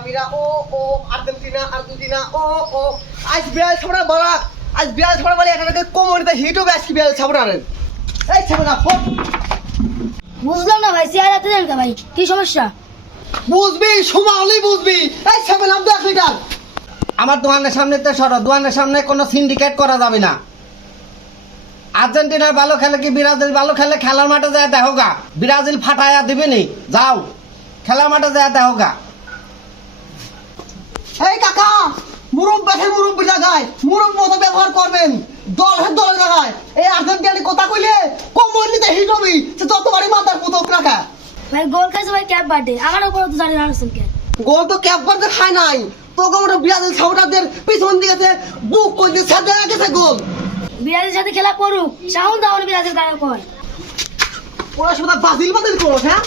mira, Argentina, ও আজ বিয়াল ছাবড়া বড়া আজ বিয়াল ছাবড়া বলে এটাকে কোমরিতে হিটও বেশি বিয়াল ছাবড়া রে এই ছাবড়া ফোন বুঝলাম না ভাই চেহারাতে দেন ভাই কি সমস্যা বুঝবি সুমালি বুঝবি এই ছাবড়া নাম দেখ লিটার আমার দোকানের সামনে তো সরো দোকানের সামনে কোনো সিন্ডিকেট করা যাবে না আর্জেন্টিনা ভালো খেলে কি ব্রাজিল ভালো খেলে খেলার মাঠে যায় দেখো গা ব্রাজিল ফাটায়া দিবে নি যাও খেলার মাঠে যায় দেখো গা এই কাকা মুরব্বি জায়গায় মুরব্বি মতো ব্যবহার করবেন দলের জায়গায় এই আর্জেন্টিনার কথা কইলে কোমরিতে হিট হবি সে যতবারই মাথার পুতক রাখা ভাই গোল খাইছে ভাই ক্যাপ বার্থডে আমার উপর তো জানি না কে গোল তো ক্যাপ করতে খায় নাই তো গোটা ব্রাজিল ছাবড়াদের পিছন দিকে বুক করে সাথে গেছে গোল বিরাজের সাথে খেলা করুক শাহুন দাও বিরাজের কারণ কয় ওরা শুধু বাতিল করো হ্যাঁ